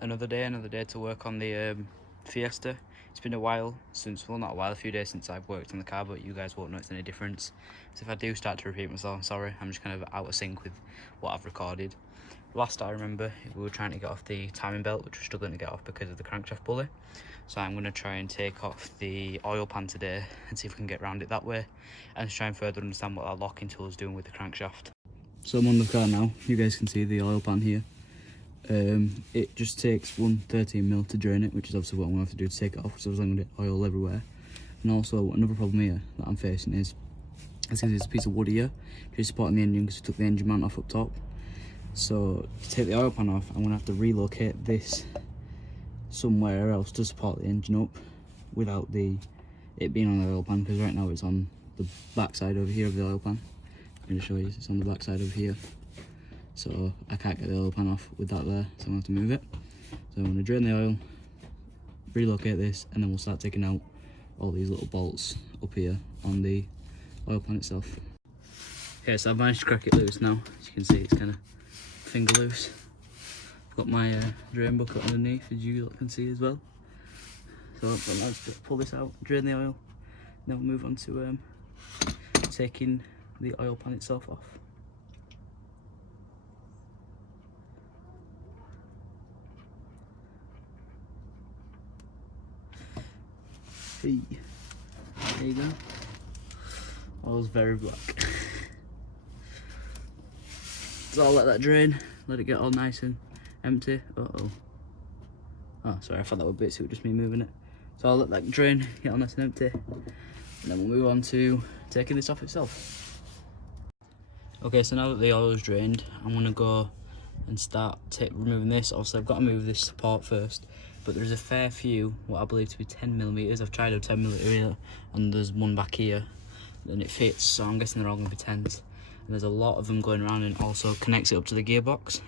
Another day to work on the Fiesta. It's been a while since, well, not a while, a few days since I've worked on the car, but you guys won't notice any difference. So if I do start to repeat myself, I'm sorry, I'm just kind of out of sync with what I've recorded. Last I remember, we were trying to get off the timing belt, which we're struggling to get off because of the crankshaft pulley. So I'm going to try and take off the oil pan today and see if we can get around it that way, and try and further understand what our locking tool is doing with the crankshaft. So I'm on the car now, you guys can see the oil pan here. It just takes 113mm to drain it, which is obviously what I'm going to have to do to take it off, because I'm going to get oil everywhere. And also another problem here that I'm facing is, there's a piece of wood here just supporting the engine, because we took the engine mount off up top. So to take the oil pan off, I'm going to have to relocate this somewhere else to support the engine up without it being on the oil pan, because right now it's on the back side over here of the oil pan. I'm going to show you, it's on the back side over here. So I can't get the oil pan off with that there, so I'm going to have to move it. So I'm going to drain the oil, relocate this, and then we'll start taking out all these little bolts up here on the oil pan itself. Okay, so I've managed to crack it loose now. As you can see, it's kind of finger loose. I've got my drain bucket underneath, as you can see as well. So I'll just pull this out, drain the oil, then we'll move on to taking the oil pan itself off. Hey, there you go. Oil's very black. So I'll let that drain, let it get all nice and empty. Uh-oh. Oh, sorry, I thought that would be it, so it was just me moving it. So I'll let that drain, get all nice and empty, and then we'll move on to taking this off itself. Okay, so now that the oil is drained, I'm gonna go and start removing this. Obviously, I've got to move this support first, but there's a fair few, what I believe to be 10mm. I've tried a 10mm here, and there's one back here, and it fits, so I'm guessing they're all gonna be 10s. And there's a lot of them going around, and also connects it up to the gearbox.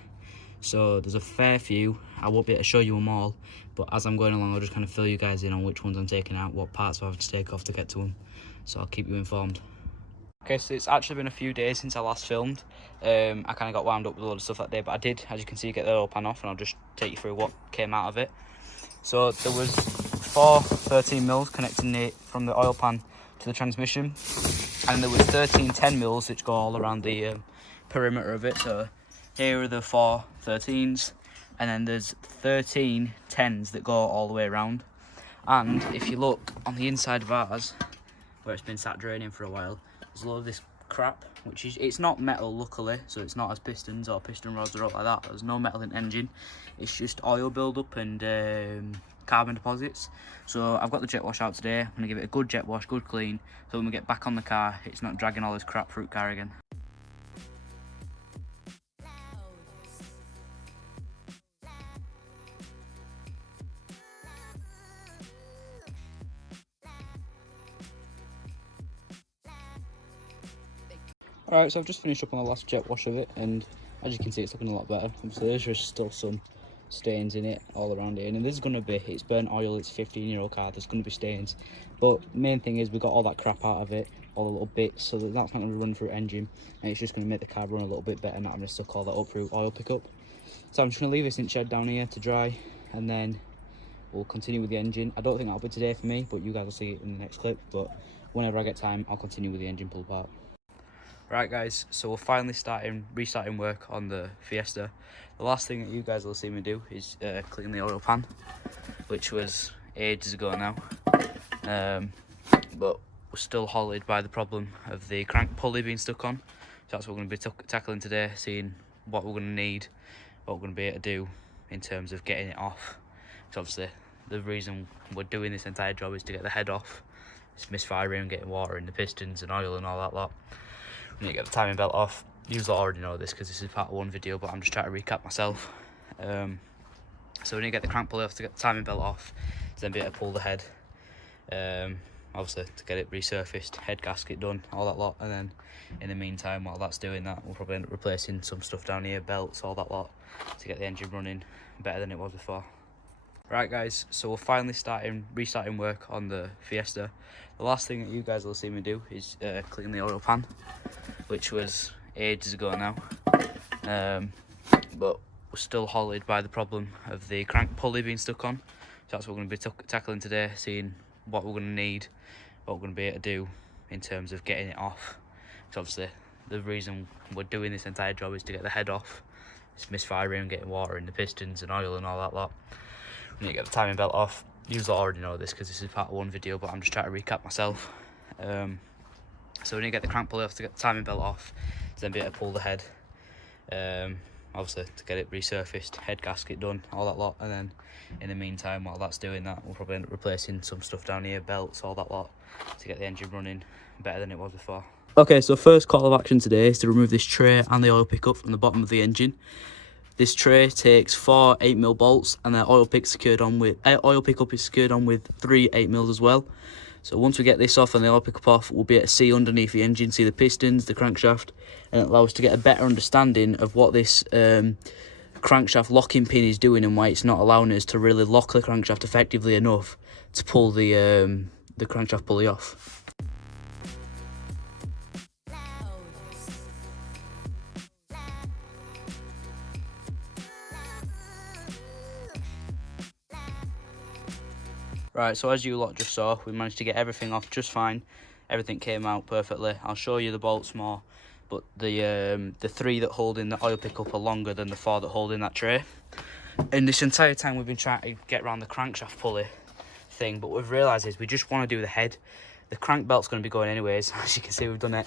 So there's a fair few. I won't be able to show you them all, but as I'm going along, I'll just kind of fill you guys in on which ones I'm taking out, what parts I have to take off to get to them. So I'll keep you informed. Okay, so it's actually been a few days since I last filmed. I kind of got wound up with a lot of stuff that day, but I did, as you can see, get the oil pan off, and I'll just take you through what came out of it. So there was 4 13mm connecting it from the oil pan to the transmission, and there was 13 10mm which go all around the perimeter of it. So here are the 4 13s, and then there's 13 10s that go all the way around. And if you look on the inside of ours, where it's been sat draining for a while, there's a lot of this crap, which is, it's not metal luckily, so it's not as pistons or piston rods or all like that. There's no metal in the engine, it's just oil build-up and carbon deposits. So I've got the jet wash out today. I'm going to give it a good jet wash, good clean, so when we get back on the car, it's not dragging all this crap through the car again. Alright, so I've just finished up on the last jet wash of it, and as you can see, it's looking a lot better. Obviously, there's just still some stains in it all around it, and there's going to be, it's burnt oil, it's a 15-year-old car, there's going to be stains. But main thing is we got all that crap out of it, all the little bits, so that's not going to be running through engine, and it's just going to make the car run a little bit better, not having to suck all that up through oil pickup. So I'm just going to leave this in shed down here to dry, and then we'll continue with the engine. I don't think that'll be today for me, but you guys will see it in the next clip. But whenever I get time, I'll continue with the engine pull apart. Right guys, so we're finally restarting work on the Fiesta. The last thing that you guys will see me do is clean the oil pan, which was ages ago now. But we're still hollowed by the problem of the crank pulley being stuck on. So that's what we're going to be tackling today, seeing what we're going to need, what we're going to be able to do in terms of getting it off. So obviously the reason we're doing this entire job is to get the head off. It's misfiring, getting water in the pistons and oil and all that lot. We need to get the timing belt off. You already know this because this is part of one video, but I'm just trying to recap myself. So we need to get the crank pulley off to get the timing belt off, to then be able to pull the head. Obviously to get it resurfaced, head gasket done, all that lot. And then in the meantime, while that's doing that, we'll probably end up replacing some stuff down here, belts, all that lot, to get the engine running better than it was before. Right guys, so we're finally restarting work on the Fiesta. The last thing that you guys will see me do is clean the oil pan, which was ages ago now. But we're we're still hollowed by the problem of the crank pulley being stuck on. So that's what we're going to be tackling today, seeing what we're going to need, what we're going to be able to do in terms of getting it off. So obviously the reason we're doing this entire job is to get the head off. It's misfiring, getting water in the pistons and oil and all that lot. We need to get the timing belt off. You already know this because this is part of one video, but I'm just trying to recap myself. So we need to get the crank pulley off to get the timing belt off, to then be able to pull the head. Obviously to get it resurfaced, head gasket done, all that lot, and then in the meantime, while that's doing that, we'll probably end up replacing some stuff down here, belts, all that lot, to get the engine running better than it was before. Okay, so first call of action today is to remove this tray and the oil pickup from the bottom of the engine. This tray takes 4 8mm bolts, and the oil pickup is secured on with 3 8mm as well. So once we get this off and the oil pickup off, we'll be able to see underneath the engine, see the pistons, the crankshaft, and it allows us to get a better understanding of what this crankshaft locking pin is doing and why it's not allowing us to really lock the crankshaft effectively enough to pull the crankshaft pulley off. Right, so as you lot just saw, we managed to get everything off just fine. Everything came out perfectly. I'll show you the bolts more, but the 3 that hold in the oil pickup are longer than the 4 that hold in that tray. And this entire time we've been trying to get around the crankshaft pulley thing, but what we've realised is we just want to do the head. The crank belt's going to be going anyways. As you can see, we've done it.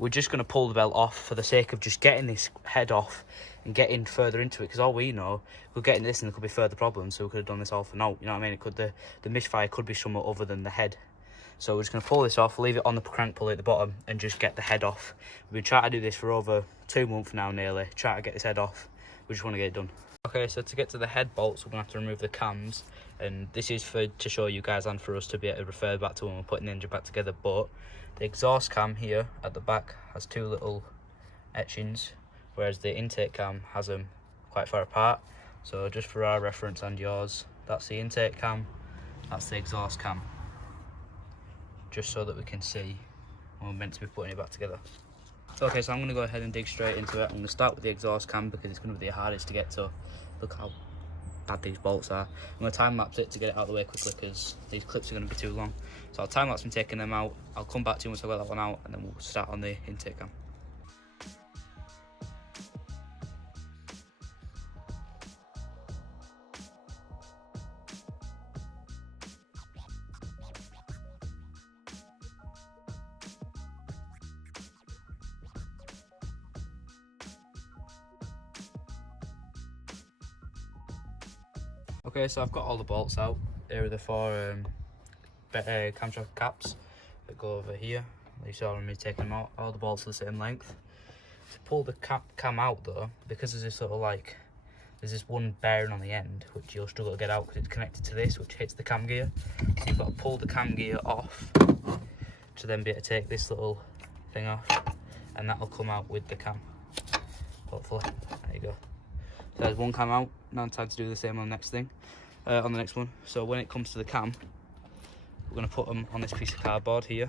We're just going to pull the belt off for the sake of just getting this head off and getting further into it, because all we know, we're getting this and there could be further problems, so we could have done this all for naught, you know what I mean? It could, the misfire could be somewhat other than the head. So we're just going to pull this off, leave it on the crank pulley at the bottom, and just get the head off. We've been trying to do this for over 2 months now nearly, trying to get this head off. We just want to get it done. Okay, so to get to the head bolts, we're going to have to remove the cams, and this is to show you guys and for us to be able to refer back to when we're putting the engine back together. But the exhaust cam here at the back has 2 little etchings, whereas the intake cam has them quite far apart. So just for our reference and yours, that's the intake cam, that's the exhaust cam, just so that we can see when we're meant to be putting it back together. Okay, so I'm going to go ahead and dig straight into it. I'm going to start with the exhaust cam because it's going to be the hardest to get to. Look how bad these bolts are. I'm going to time lapse it to get it out of the way quickly because these clips are going to be too long. So I'll time lapse them taking them out. I'll come back to you once I've got that one out, and then we'll start on the intake cam. Okay, so I've got all the bolts out. Here are the 4 camshaft caps that go over here. You saw me taking them out. All the bolts are the same length. To pull the cam out though, because there's this sort of like, there's this one bearing on the end which you'll struggle to get out because it's connected to this, which hits the cam gear. So you've got to pull the cam gear off to then be able to take this little thing off, and that'll come out with the cam, hopefully. There you go. So there's one cam out. Now time to do the same on the next thing, on the next one. So when it comes to the cam, we're going to put them on this piece of cardboard here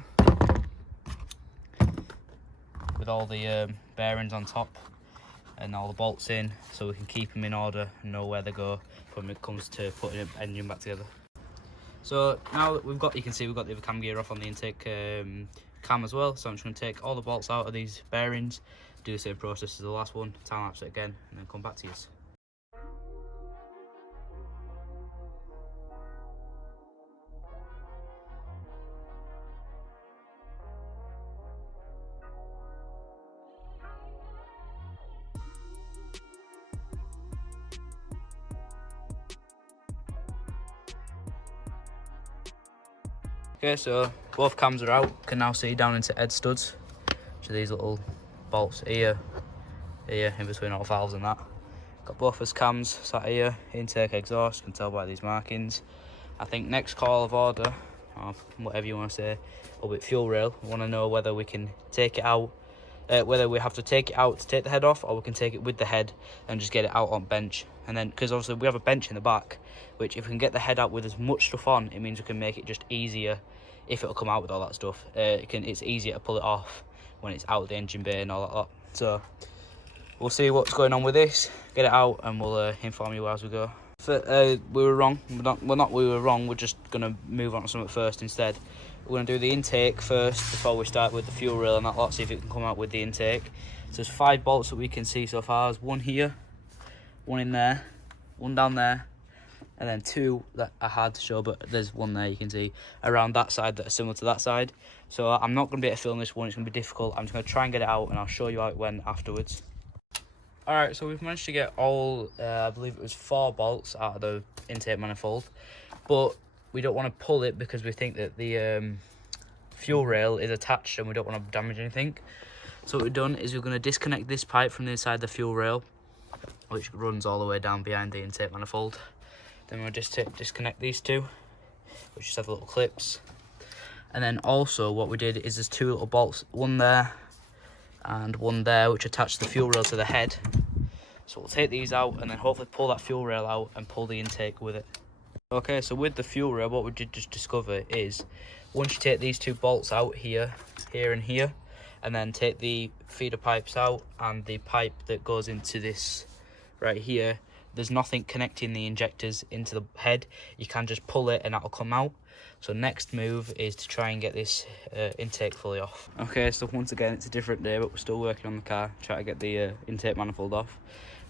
with all the bearings on top and all the bolts in, so we can keep them in order and know where they go when it comes to putting the engine back together. So now that we've got, you can see we've got the other cam gear off on the intake cam as well. So I'm just going to take all the bolts out of these bearings, do the same process as the last one, time lapse it again, and then come back to you. Okay, so both cams are out. Can now see down into head studs, which are these little bolts here, in between all valves and that. Got both his cams sat here, intake, exhaust, you can tell by these markings. I think next call of order, or whatever you want to say, will be fuel rail. We want to know whether we can take it out, whether we have to take it out to take the head off, or we can take it with the head and just get it out on bench. And then, because obviously we have a bench in the back, which if we can get the head out with as much stuff on, it means we can make it just easier if it'll come out with all that stuff. It's easier to pull it off when it's out of the engine bay and all that lot. So we'll see what's going on with this, get it out, and we'll inform you as we go. We were wrong. We were wrong. We're just gonna move on to something first instead. We're gonna do the intake first before we start with the fuel rail and that lot. See if it can come out with the intake. So there's 5 bolts that we can see so far. There's one here, one in there, one down there, and then 2 that are hard to show, but there's one there you can see around that side that are similar to that side. So I'm not going to be able to film this one, it's going to be difficult. I'm just going to try and get it out and I'll show you how it went afterwards. Alright, so we've managed to get all, I believe it was 4 bolts out of the intake manifold, but we don't want to pull it because we think that the fuel rail is attached and we don't want to damage anything. So what we've done is we're going to disconnect this pipe from the inside the fuel rail, which runs all the way down behind the intake manifold. Then we'll just disconnect these 2, which just have little clips. And then also what we did is there's 2 little bolts, one there and one there, which attach the fuel rail to the head. So we'll take these out and then hopefully pull that fuel rail out and pull the intake with it. Okay, so with the fuel rail, what we did just discover is once you take these 2 bolts out here, here and here, and then take the feeder pipes out and the pipe that goes into this right here, there's nothing connecting the injectors into the head. You can just pull it and that'll come out. So next move is to try and get this intake fully off. Okay, so once again it's a different day, but we're still working on the car, trying to get the intake manifold off.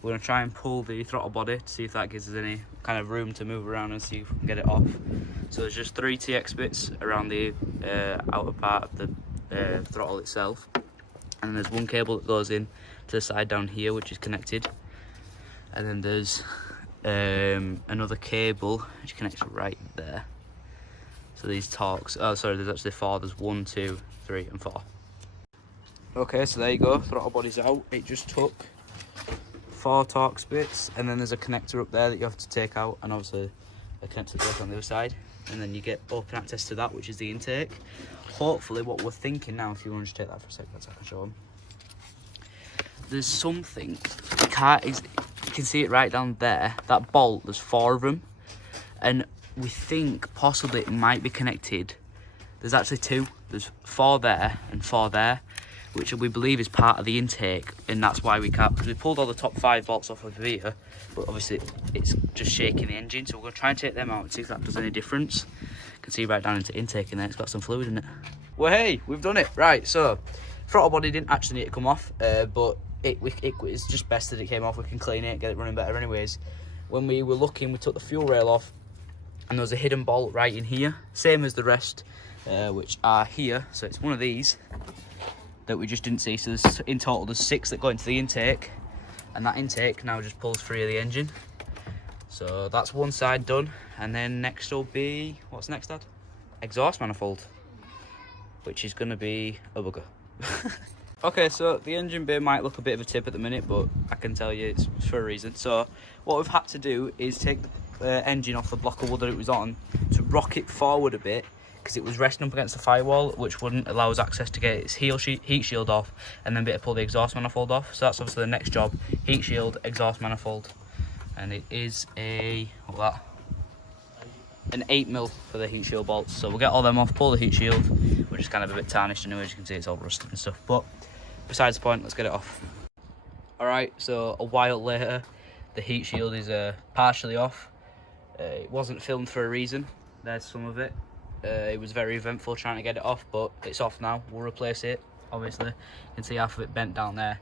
We're going to try and pull the throttle body to see if that gives us any kind of room to move around and see if we can get it off. So there's just 3 TX bits around the outer part of the throttle itself, and there's one cable that goes in to the side down here which is connected, and then there's another cable which connects right there. So these Torx, oh sorry, there's actually 4, there's 1, 2, 3 and 4. Okay, so there you go, throttle body's out. It just took 4 Torx bits, and then there's a connector up there that you have to take out, and obviously a connector goes on the other side, and then you get open access to that, which is the intake. Hopefully what we're thinking now, if you want to just take that for a second so I can show them. There's something, you can see it right down there, that bolt, there's 4 of them, and we think possibly it might be connected. There's actually 2, there's 4 there and 4 there, which we believe is part of the intake, and that's why we can't, because we pulled all the top 5 bolts off of here, but obviously it's just shaking the engine, so we're going to try and take them out and see if that does any difference. You can see right down into intake in there, it's got some fluid in it. Well hey, we've done it. Right, so throttle body didn't actually need to come off, but it's just best that it came off. We can clean it, get it running better anyways. When we were looking, we took the fuel rail off, and there was a hidden bolt right in here, same as the rest, which are here. So it's one of these that we just didn't see. So there's, in total there's 6 that go into the intake, and that intake now just pulls free of the engine. So that's one side done, and then next will be, what's next, Dad? Exhaust manifold, which is going to be a bugger. Okay, so the engine bay might look a bit of a tip at the minute, but I can tell you it's for a reason. So what we've had to do is take the engine off the block of wood that it was on to rock it forward a bit, because it was resting up against the firewall, which wouldn't allow us access to get its heat shield off and then be able to pull the exhaust manifold off. So that's obviously the next job, heat shield, exhaust manifold. And it is a, what an 8mm for the heat shield bolts. So we'll get all them off, pull the heat shield, which is kind of a bit tarnished anyway, as you can see it's all rusted and stuff. But besides the point, let's get it off. Alright, so a while later, the heat shield is partially off. It wasn't filmed for a reason, there's some of it. It was very eventful trying to get it off, but it's off now. We'll replace it, obviously. You can see half of it bent down there.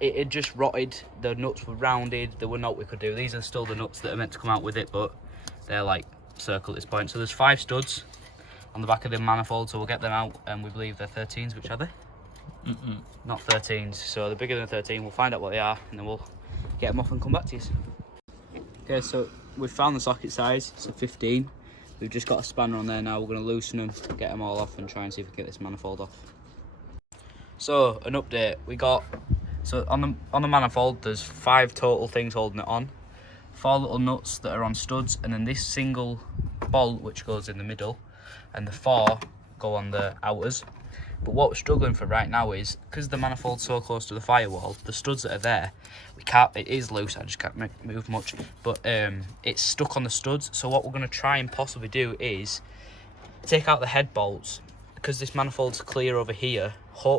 It had just rotted, the nuts were rounded, there were not we could do. These are still the nuts that are meant to come out with it, but they're like circle at this point. So there's 5 studs on the back of the manifold, so we'll get them out, and we believe they're 13s, which are they? Not 13s, so they're bigger than 13. We'll find out what they are, and then we'll get them off and come back to you. Okay, so we've found the socket size, so 15. We've just got a spanner on there now. We're going to loosen them, get them all off, and try and see if we can get this manifold off. So an update, we got, so on the manifold there's 5 total things holding it on, 4 little nuts that are on studs, and then this single bolt which goes in the middle, and the 4 go on the outers. But what we're struggling for right now is, because the manifold's so close to the firewall, the studs that are there, we can't, it is loose, I just can't move much, but it's stuck on the studs. So what we're going to try and possibly do is take out the head bolts, because this manifold's clear over here,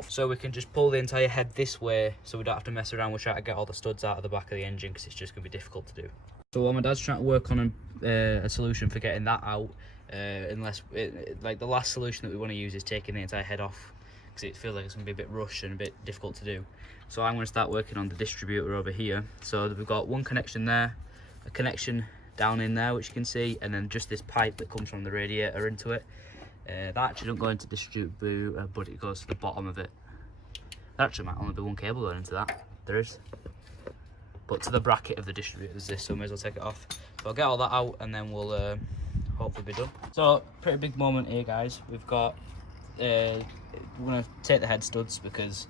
so we can just pull the entire head this way, so we don't have to mess around with trying to get all the studs out of the back of the engine, because it's just going to be difficult to do. So while my dad's trying to work on a solution for getting that out, like the last solution that we want to use is taking the entire head off, because it feels like it's going to be a bit rushed and a bit difficult to do. So I'm going to start working on the distributor over here. So we've got one connection there, a connection down in there which you can see, and then just this pipe that comes from the radiator into it. That actually don't go into distributor, but it goes to the bottom of it. There actually might only be one cable going into that. There is. But to the bracket of the distributor is this, so I may as well take it off. So I'll get all that out and then we'll hopefully be done. So, pretty big moment here, guys. We've got, we're going to take the head studs, because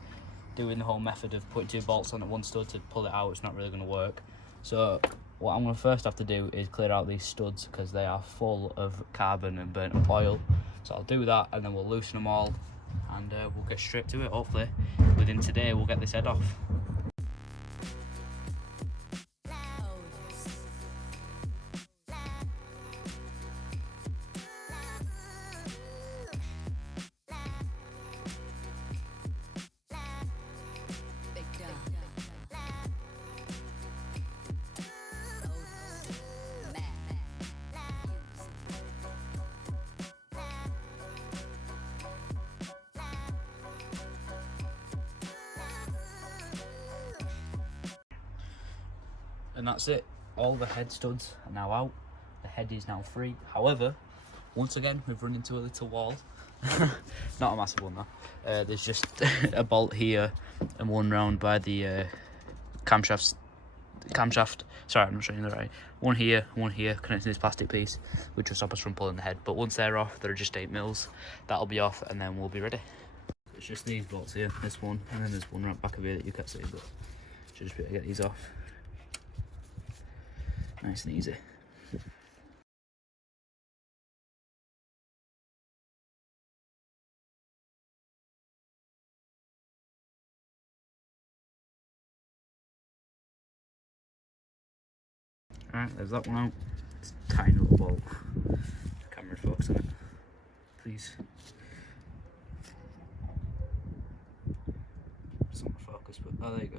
doing the whole method of putting 2 bolts on at one stud to pull it out, it's not really going to work. So what I'm going to first have to do is clear out these studs, because they are full of carbon and burnt up oil. So I'll do that and then we'll loosen them all, and we'll get straight to it. Hopefully within today we'll get this head off. And that's it. All the head studs are now out. The head is now free. However, once again, we've run into a little wall. Not a massive one though. There's just a bolt here and one round by the camshaft. Sorry, I'm not showing you the right. One here, connecting this plastic piece, which will stop us from pulling the head. But once they're off, they're just 8 mils. That'll be off, and then we'll be ready. It's just these bolts here. This one, and then there's one right back of here that you can't see, but should just be able to get these off. Nice and easy. Alright, there's that one out. It's a tiny little bolt. Camera focus on it, please. It's not my focus, but oh, there you go.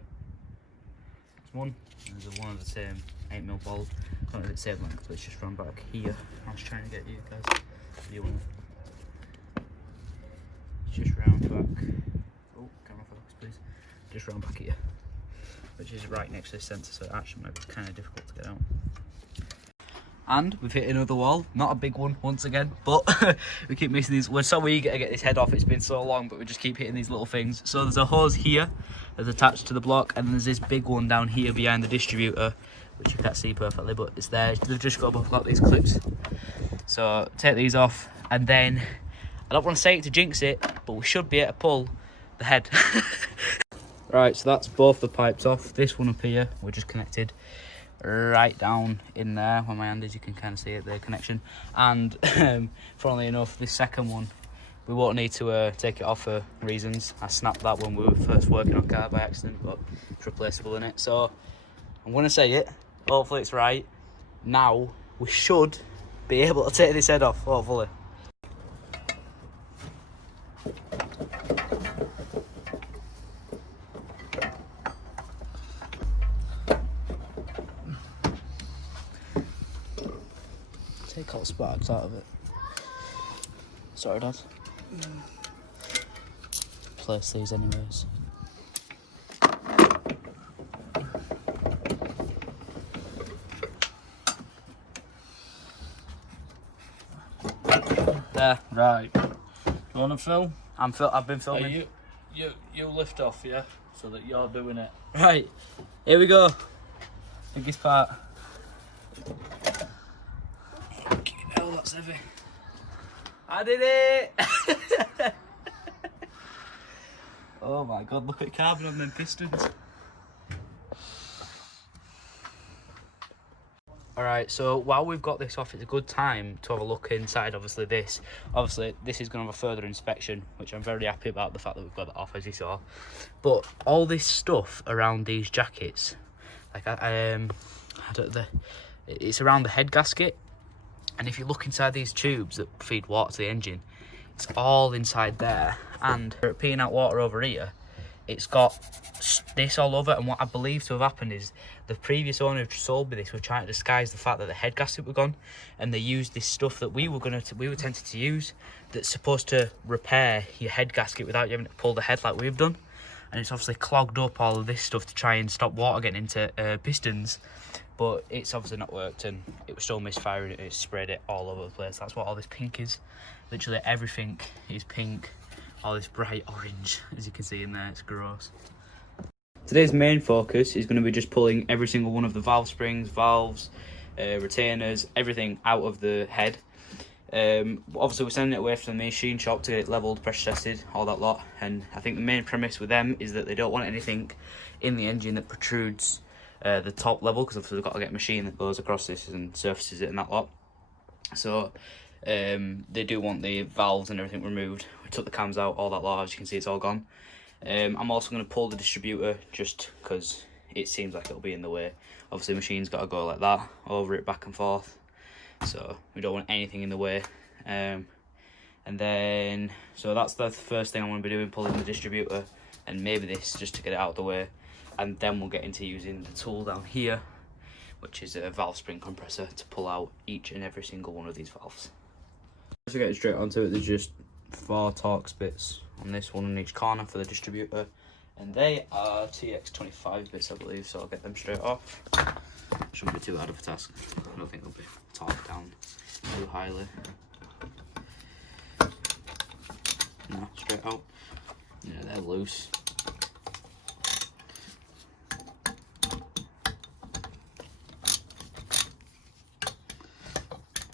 There's one. And there's one of the same 8mm bolt. Not at the same length, but it's just run back here. I was trying to get you guys to view on it. It's just round back. Oh, camera focus, please. Just round back here, which is right next to this sensor, so it actually might be kind of difficult to get out. And we've hit another wall, not a big one once again, but we keep missing these. We're so eager to get this head off, it's been so long, but we just keep hitting these little things. So there's a hose here that's attached to the block, and there's this big one down here behind the distributor, which you can't see perfectly, but it's there. They've just got these clips. So take these off, and then, I don't want to say it to jinx it, but we should be able to pull the head. Right, so that's both the pipes off. This one up here, we're just connected right down in there where my hand is. You can kind of see it, the connection. And funnily enough, this second one, we won't need to take it off for reasons. I snapped that when we were first working on car by accident, but it's replaceable in it. So I'm going to say it, hopefully it's right. Now we should be able to take this head off, hopefully. Take all the sparks out of it. Sorry, Dad. Place these anyways. There. Right. Do you want to film? I've been filming. You lift off, yeah, so that you're doing it. Right. Here we go. Biggest part. Oh, that's heavy. I did it! Oh my god, look at carbon on them pistons. Alright, so while we've got this off, it's a good time to have a look inside, obviously this is going to have a further inspection, which I'm very happy about, the fact that we've got that off, as you saw. But all this stuff around these jackets, like it's around the head gasket, and if you look inside these tubes that feed water to the engine, It's all inside there, and peeing out water over here, it's got this all over. And what I believe to have happened is the previous owner who sold me this was trying to disguise the fact that the head gasket were gone, and they used this stuff that we were tempted to use, that's supposed to repair your head gasket without you having to pull the head like we've done. And it's obviously clogged up all of this stuff to try and stop water getting into pistons, but it's obviously not worked, and it was still misfiring. It sprayed it all over the place. That's what all this pink is. Literally everything is pink, all this bright orange, as you can see in there. It's gross. Today's main focus is going to be just pulling every single one of the valve springs, valves, retainers, everything out of the head. Obviously we're sending it away from the machine shop to get it levelled, pressure tested, all that lot. And I think the main premise with them is that they don't want anything in the engine that protrudes the top level, because obviously they've got to get a machine that goes across this and surfaces it and that lot. So they do want the valves and everything removed. We took the cams out, all that lot. As you can see, it's all gone. I'm also going to pull the distributor just because it seems like it'll be in the way. Obviously the machine's got to go like that, over it, back and forth, so we don't want anything in the way. And then, so that's the first thing I'm going to be doing, pulling the distributor and maybe this, just to get it out of the way. And then we'll get into using the tool down here, which is a valve spring compressor, to pull out each and every single one of these valves. To get straight onto it, there's just 4 Torx bits on this one in each corner for the distributor, and they are TX25 bits, I believe, so I'll get them straight off. Shouldn't be too hard of a task. I don't think they'll be torqued down too highly. No, straight out. Yeah, they're loose.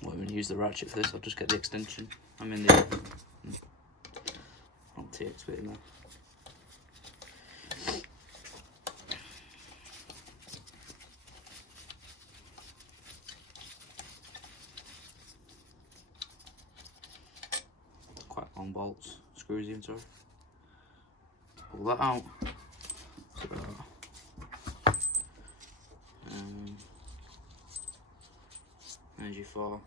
Won't even use the ratchet for this, I'll just get the extension. I'm in the TX bit in there. Quite long bolts, screws in, sorry. Pull that out. There's your 4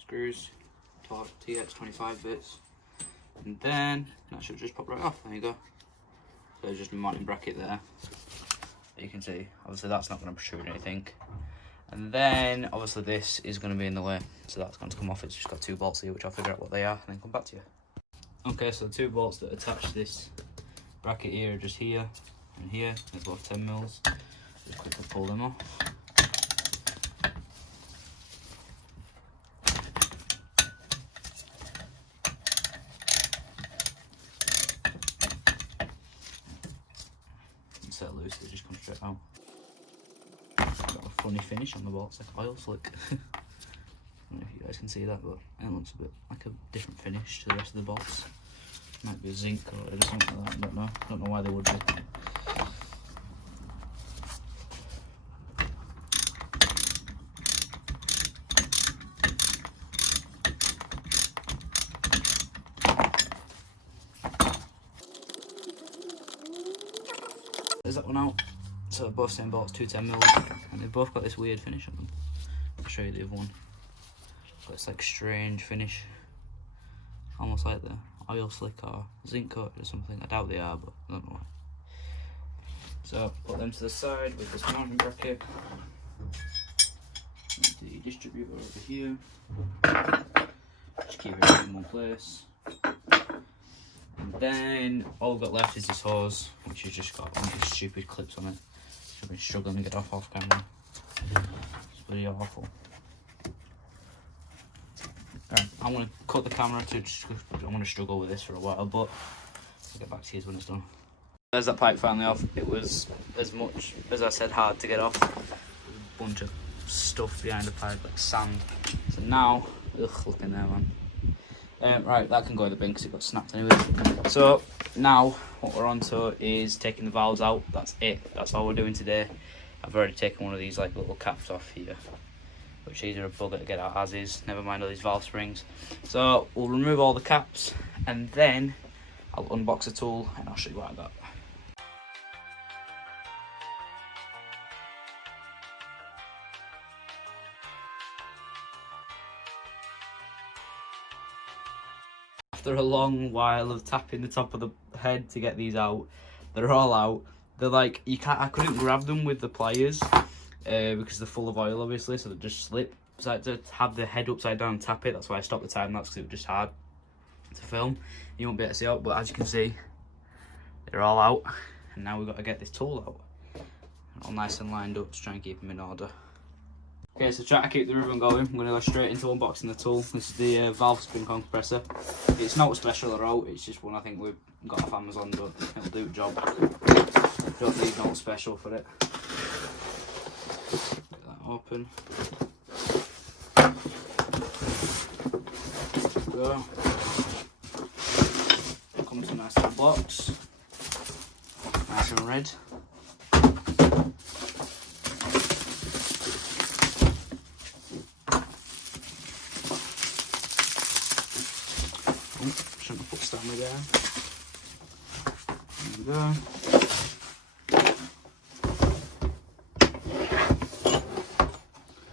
screws, TX25 bits, and then that should just pop right off. There you go. So there's just a mounting bracket there. You can see, obviously that's not going to protrude anything. And then obviously this is going to be in the way, so that's going to come off. It's just got 2 bolts here, which I'll figure out what they are and then come back to you. Okay, so the 2 bolts that attach this bracket here are just here and here. They're both 10mm. Just quickly pull them off. Set loose, they just come straight out. Got a funny finish on the bolts, like oil slick. I don't know if you guys can see that, but it looks a bit like a different finish to the rest of the bolts. Might be a zinc or something like that, I don't know. Don't know why they would be. There's that one out. So both same bolts, 2 10mm, and they've both got this weird finish on them. I'll show you the other one. Got this like strange finish, almost like the oil slick or zinc coated or something. I doubt they are, but I don't know why. So put them to the side with this mounting bracket. And the distributor over here. Just keep it in one place. And then all we've got left is this hose, which has just got one of these stupid clips on it. I've been struggling to get off camera. It's pretty awful. Right, I'm going to cut the camera to just, I'm going to struggle with this for a while, but I'll get back to you when it's done. There's that pipe finally off. It was, as much as I said, hard to get off. A bunch of stuff behind the pipe, like sand. So now, ugh, look in there, man. Right, that can go in the bin because it got snapped anyway. So now what we're on to is taking the valves out. That's it. That's all we're doing today. I've already taken one of these like little caps off here, which these are a bugger to get out as is. Never mind all these valve springs. So we'll remove all the caps and then I'll unbox the tool and I'll show you what I got. after a long while of tapping the top of the head to get these out, they're all out. They're like, I couldn't grab them with the pliers because they're full of oil, obviously, so they just slip. So I had to have the head upside down and tap it. That's why I stopped the time lapse, because it was just hard to film. You won't be able to see out, but as you can see, they're all out. And now we've got to get this tool out. All nice and lined up to try and keep them in order. Okay, so try to keep the ribbon going. I'm going to go straight into unboxing the tool. This is the valve spring compressor. It's not special at all, it's just one I think we've got off Amazon, but it'll do the job. Don't need no special for it. Get that open. There we go. It comes in a nice little box. Nice and red. Shouldn't have put Stanley there. There we go.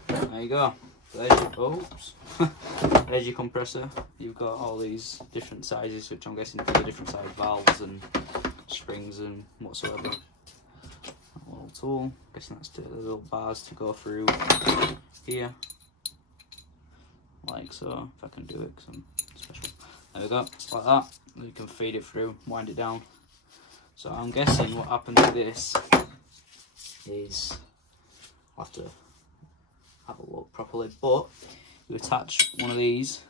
There you go. There's your compressor. You've got all these different sizes, which I'm guessing for the different size valves and springs and whatsoever. That little tool. Guessing that's the little bars to go through here, like so. If I can do it, because I'm special. There we go, just like that. You can feed it through, wind it down. So I'm guessing what happens with this is I'll have to have a look properly, but you attach one of these,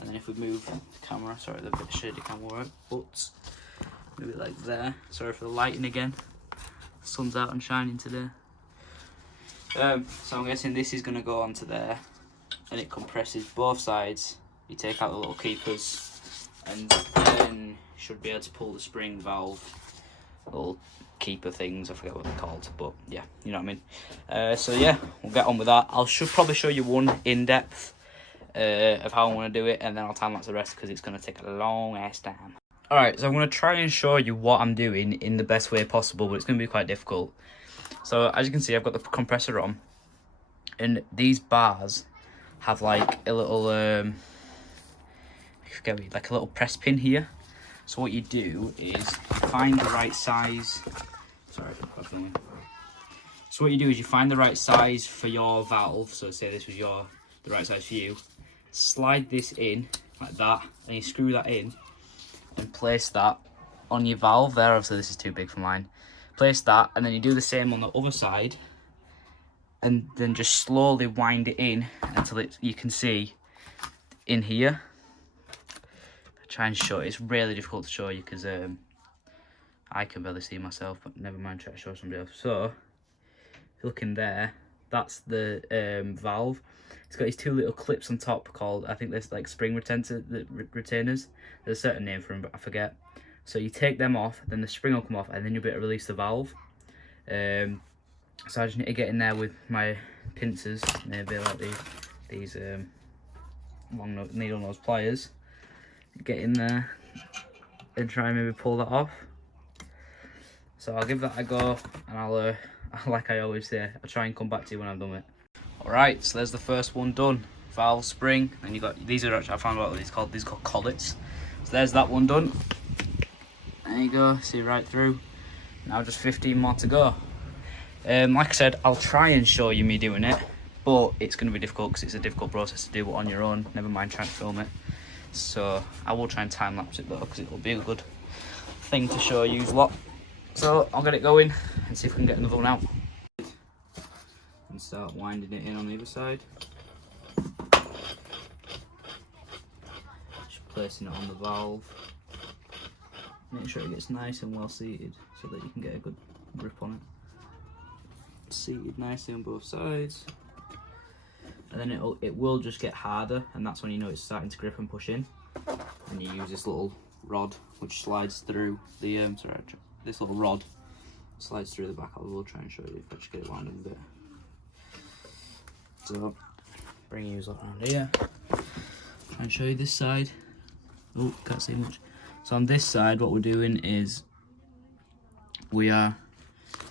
and then if we move the camera, sorry, the bit shady camera work, but move it like there. Sorry for the lighting again. The sun's out and shining today. So I'm guessing this is going to go onto there, and it compresses both sides. You take out the little keepers, and then you should be able to pull the spring valve, little keeper things, I forget what they're called, but yeah, you know what I mean. So yeah, we'll get on with that. Should probably show you one in depth of how I want to do it, and then I'll time lapse the rest because it's going to take a long ass time. Alright, so I'm going to try and show you what I'm doing in the best way possible, but it's going to be quite difficult. So as you can see, I've got the compressor on, and these bars have like a little like a little press pin here. So what you do is you find the right size. Sorry for filming. So what you do is you find the right size for your valve. So say this was the right size for you. Slide this in like that, and you screw that in and place that on your valve there. Obviously this is too big for mine. Place that, and then you do the same on the other side, and then just slowly wind it in until you can see in here. Try and show it. It's really difficult to show you because I can barely see myself, but never mind, try to show somebody else. So if you look in there, that's the valve. It's got these two little clips on top called, I think there's like spring retainers. There's a certain name for them, but I forget. So you take them off, then the spring will come off, and then you'll be able to release the valve. So I just need to get in there with my pincers, maybe like these long needle nose pliers. Get in there and try and maybe pull that off. So I'll give that a go, and I'll like I always say, I'll try and come back to you when I've done it. Alright, so there's the first one done. Valve, spring, and you got these are actually, I found out what these are called. These are called collets. So there's that one done. There you go, see right through. Now just 15 more to go. Like I said, I'll try and show you me doing it, but it's going to be difficult because it's a difficult process to do it on your own. Never mind trying to film it. So I will try and time lapse it though, because it will be a good thing to show you lot. So I'll get it going and see if we can get another one out. And start winding it in on the other side. Just placing it on the valve. Make sure it gets nice and well seated so that you can get a good grip on it. Seated nicely on both sides. And then it will just get harder, and that's when you know it's starting to grip and push in. And you use this little rod which slides through the this little rod slides through the back. I will try and show you if I just get it wound in a bit. So bring you around here. Try and show you this side. Oh, can't see much. So on this side, what we're doing is we are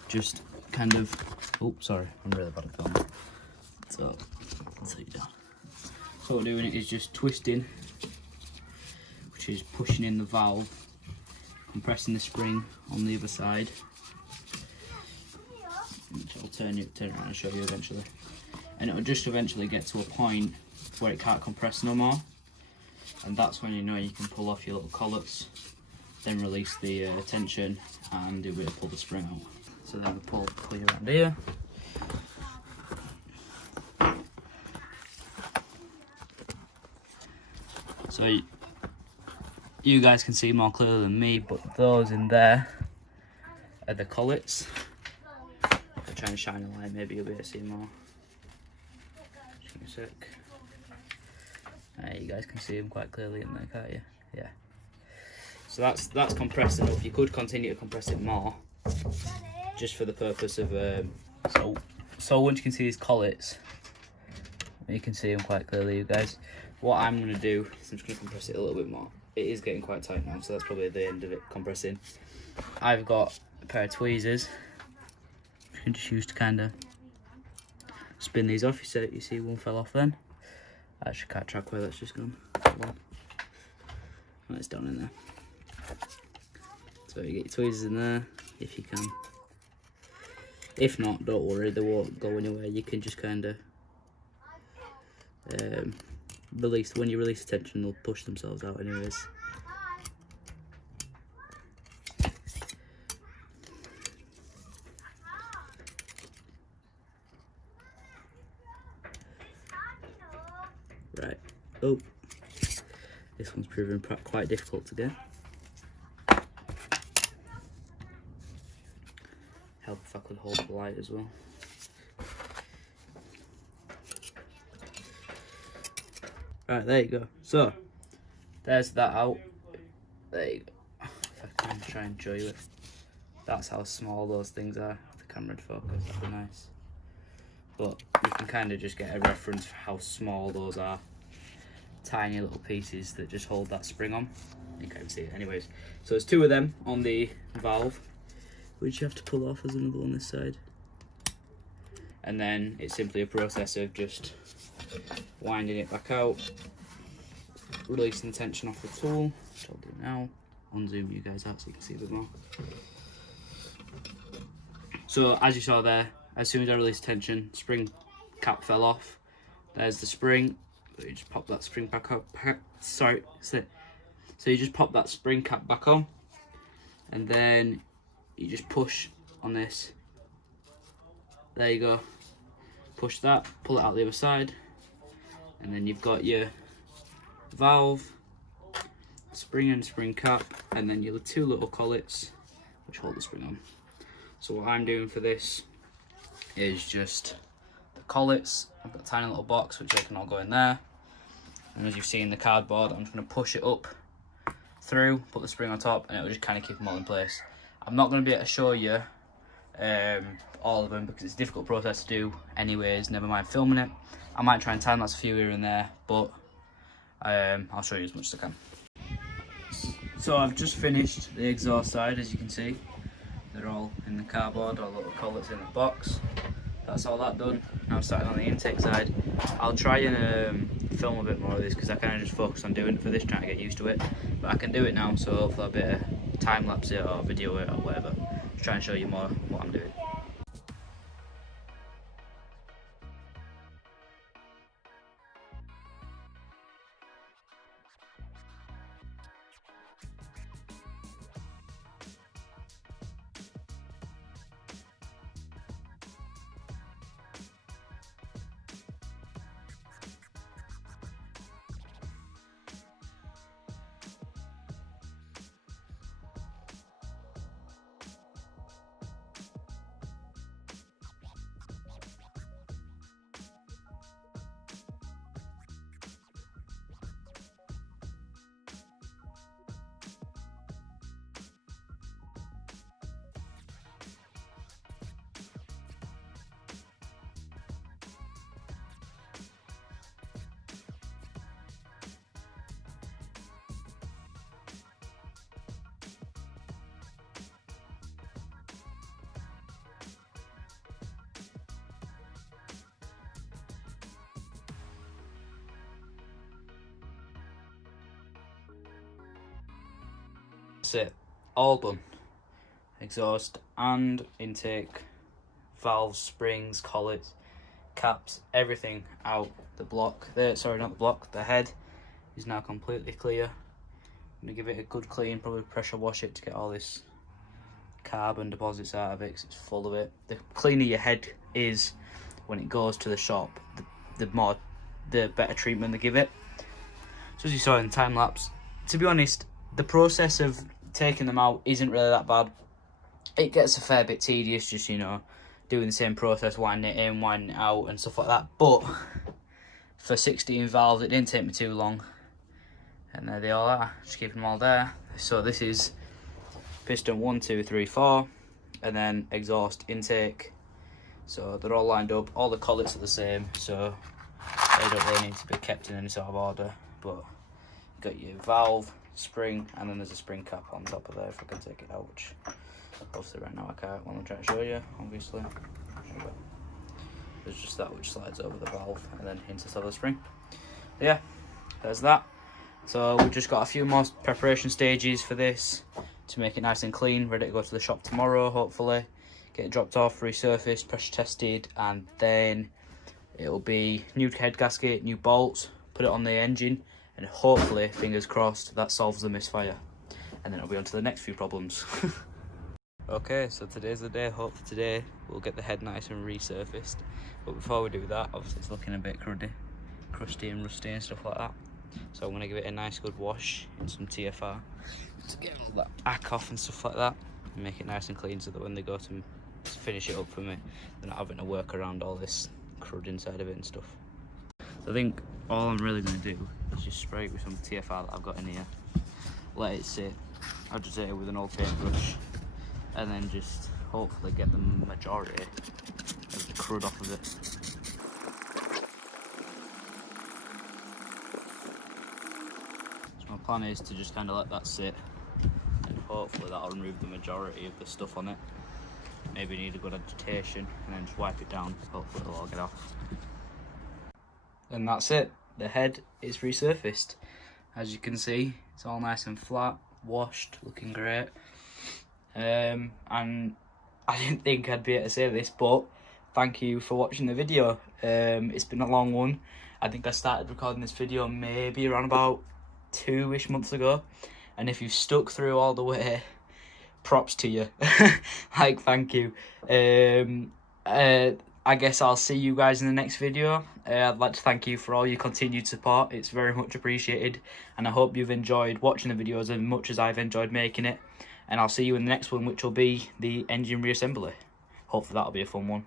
just kind of. Oh, sorry, I'm really bad at filming. So let's take it down. So what we're doing is just twisting which is pushing in the valve, compressing the spring on the other side, which I'll turn it around and show you eventually. And it'll just eventually get to a point where it can't compress no more, and that's when you know you can pull off your little collets, then release the tension and do a bit of pull the spring out. So then we pull clear around here. So you guys can see more clearly than me, but those in there are the collets. If I try and shine a light, maybe you'll be able to see more. Just give me a sec. You guys can see them quite clearly in there, can't you? Yeah. So that's compressed enough. You could continue to compress it more, just for the purpose of so once you can see these collets, you can see them quite clearly, you guys. What I'm going to do is I'm just going to compress it a little bit more. It is getting quite tight now, so that's probably the end of it compressing. I've got a pair of tweezers you can just use to kind of spin these off. You see one fell off then. I actually can't track where that's just gone. Oh, it's down in there. So you get your tweezers in there if you can. If not, don't worry, they won't go anywhere. You can just kind of release. When you release the tension, they'll push themselves out anyways. Right. Oh, this one's proving quite difficult to get. Help if I could hold the light as well. Right, there you go. So, there's that out. There you go. If I can try and show you it. That's how small those things are. If the camera would focus, that'd be nice. But you can kind of just get a reference for how small those are. Tiny little pieces that just hold that spring on. You can't see it anyways. So there's two of them on the valve, which you have to pull off. There's another one this side. And then it's simply a process of just winding it back out, releasing the tension off the tool, which I'll do now. I'll zoom you guys out so you can see a bit more. So as you saw there, as soon as I released tension, spring cap fell off. There's the spring. So you just pop that spring back up. Sorry, so you just pop that spring cap back on, and then you just push on this. There you go. Push that, pull it out the other side, and then you've got your valve, spring and spring cap, and then your two little collets which hold the spring on. So what I'm doing for this is just the collets. I've got a tiny little box which they can all go in there, and as you've seen the cardboard, I'm just going to push it up through, put the spring on top, and it'll just kind of keep them all in place. I'm not going to be able to show you all of them because it's a difficult process to do anyways, never mind filming it. I might try and time lapse a few here and there, but I'll show you as much as I can. So I've just finished the exhaust side, as you can see. They're all in the cardboard, or little collets in the box. That's all that done. Now I'm starting on the intake side. I'll try and film a bit more of this because I kind of just focused on doing it for this, trying to get used to it. But I can do it now, so hopefully I'll be able to time lapse it or video it or whatever. Just try and show you more what I'm doing. that's it, all done. Exhaust and intake, valves, springs, collets, caps, everything out the block. Sorry, not the block, the head is now completely clear. I'm gonna give it a good clean, probably pressure wash it to get all this carbon deposits out of it, 'cause it's full of it. The cleaner your head is when it goes to the shop, the better treatment they give it. So as you saw in the time lapse, to be honest, the process of taking them out isn't really that bad. It gets a fair bit tedious, just, you know, doing the same process, winding it in, winding it out and stuff like that. But for 16 valves, it didn't take me too long. And there they all are, just keeping them all there. So this is piston 1, 2, 3, 4, and then exhaust, intake. So they're all lined up, all the collets are the same, so they don't really need to be kept in any sort of order. But you've got your valve, spring, and then there's a spring cap on top of there if I can take it out, which obviously right now I can't when I'm trying to show you, obviously. There's just that which slides over the valve and then into the spring. Yeah, there's that. So we've just got a few more preparation stages for this to make it nice and clean, ready to go to the shop tomorrow, hopefully. Get it dropped off, resurfaced, pressure tested, and then it'll be new head gasket, new bolts, put it on the engine, and hopefully, fingers crossed, that solves the misfire. And then it'll be on to the next few problems. Okay, so today's the day. Hopefully today we'll get the head nice and resurfaced. But before we do that, obviously it's looking a bit crusty and rusty and stuff like that. So I'm going to give it a nice good wash in some TFR to get all that ack off and stuff like that, and make it nice and clean so that when they go to finish it up for me, they're not having to work around all this crud inside of it and stuff. So I think all I'm really going to do is just spray it with some TFR that I've got in here, let it sit, agitate it with an old paintbrush, and then just hopefully get the majority of the crud off of it. So my plan is to just kind of let that sit, and hopefully that'll remove the majority of the stuff on it. Maybe need a good agitation and then just wipe it down, hopefully it'll all get off. And that's it, the head is resurfaced. As you can see, it's all nice and flat, washed, looking great. And I didn't think I'd be able to say this, but thank you for watching the video. It's been a long one. I think I started recording this video maybe around about 2-ish months ago, and if you've stuck through all the way, props to you. Like, thank you. I guess I'll see you guys in the next video. I'd like to thank you for all your continued support. It's very much appreciated, and I hope you've enjoyed watching the videos as much as I've enjoyed making it. And I'll see you in the next one, which will be the engine reassembly. Hopefully that'll be a fun one.